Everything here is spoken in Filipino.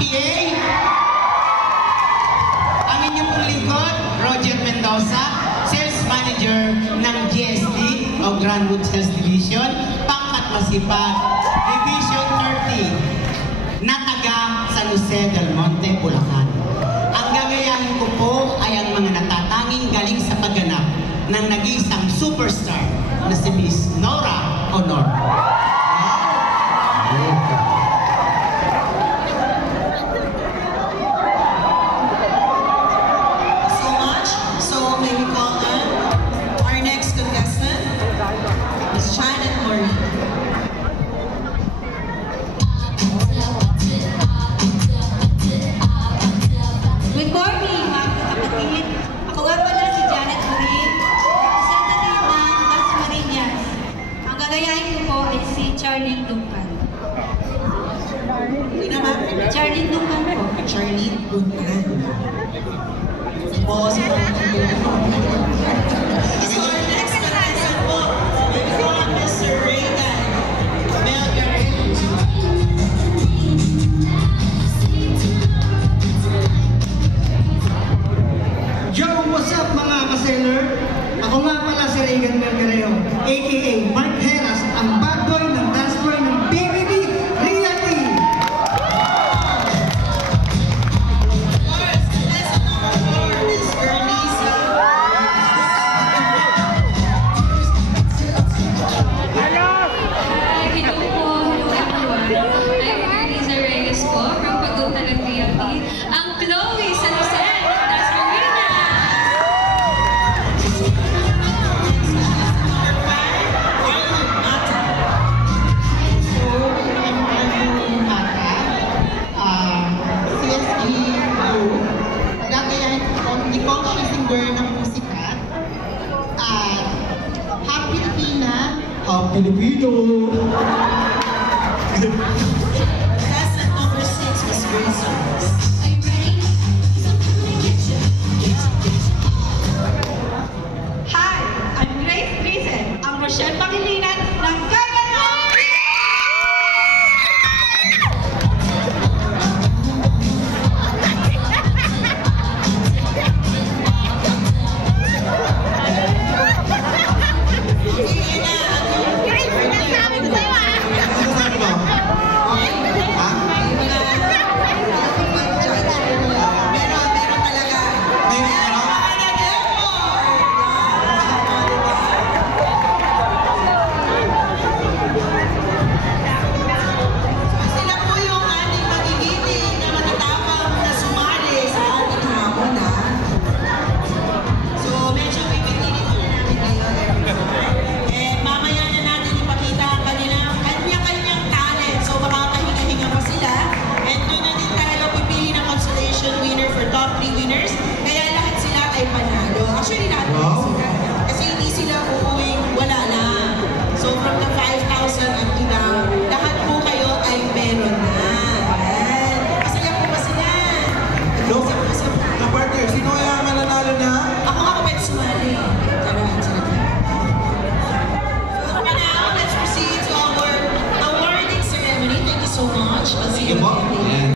PA, ang inyong pong lingkod, Roger Mendoza, Sales Manager ng GSD o Grand Road Sales Division, Pangkat Masipag, Division 30, na taga San Jose del Monte, Bulacan. Ang gagayahin ko po ay ang mga natatanging galing sa pagganap ng nag-iisang superstar na si Miss Nora Honor. Charlene Duncan. Charlene Duncan po. Charlene Duncan. Po, sa